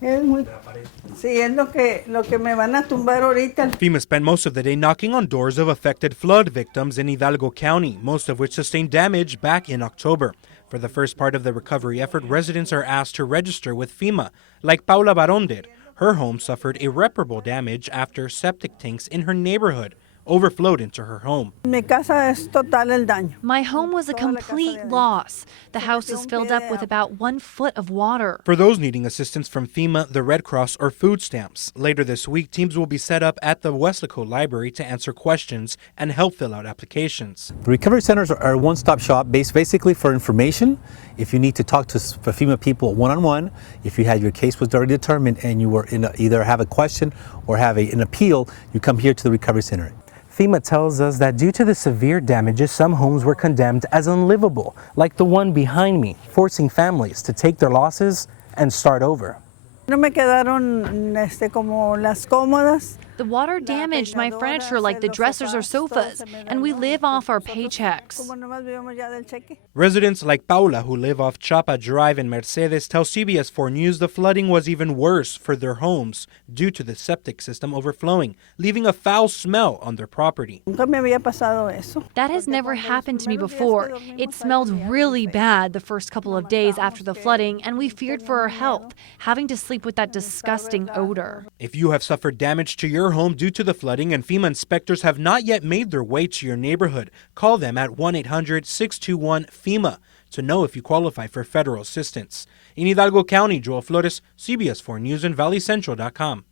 Es muy, sí, es lo que me van a tumbar ahorita. FEMA spent most of the day knocking on doors of affected flood victims in Hidalgo County, most of which sustained damage back in October. For the first part of the recovery effort, residents are asked to register with FEMA, like Paula Barón did. Her home suffered irreparable damage after septic tanks in her neighborhood overflowed into her home. Mi casa es total el daño. My home was a complete loss. The house is filled up with about 1 foot of water. For those needing assistance from FEMA, the Red Cross, or food stamps, later this week, teams will be set up at the Weslaco Library to answer questions and help fill out applications. The recovery centers are a one-stop shop based basically for information. If you need to talk to FEMA people one-on-one, if you had your case was already determined and you were either have a question or have an appeal, you come here to the recovery center. FEMA tells us that due to the severe damages, some homes were condemned as unlivable, like the one behind me, forcing families to take their losses and start over. No me quedaron como las cómodas. The water damaged my furniture like the dressers or sofas, and we live off our paychecks. Residents like Paula, who live off Chapa Drive in Mercedes, tell CBS 4 News the flooding was even worse for their homes due to the septic system overflowing, leaving a foul smell on their property. Nunca me había pasado eso. That has never happened to me before. It smelled really bad the first couple of days after the flooding, and we feared for our health, having to sleep with that disgusting odor. If you have suffered damage to your home due to the flooding and FEMA inspectors have not yet made their way to your neighborhood, call them at 1-800-621-FEMA to know if you qualify for federal assistance. In Hidalgo County, Joel Flores, CBS 4 News and ValleyCentral.com.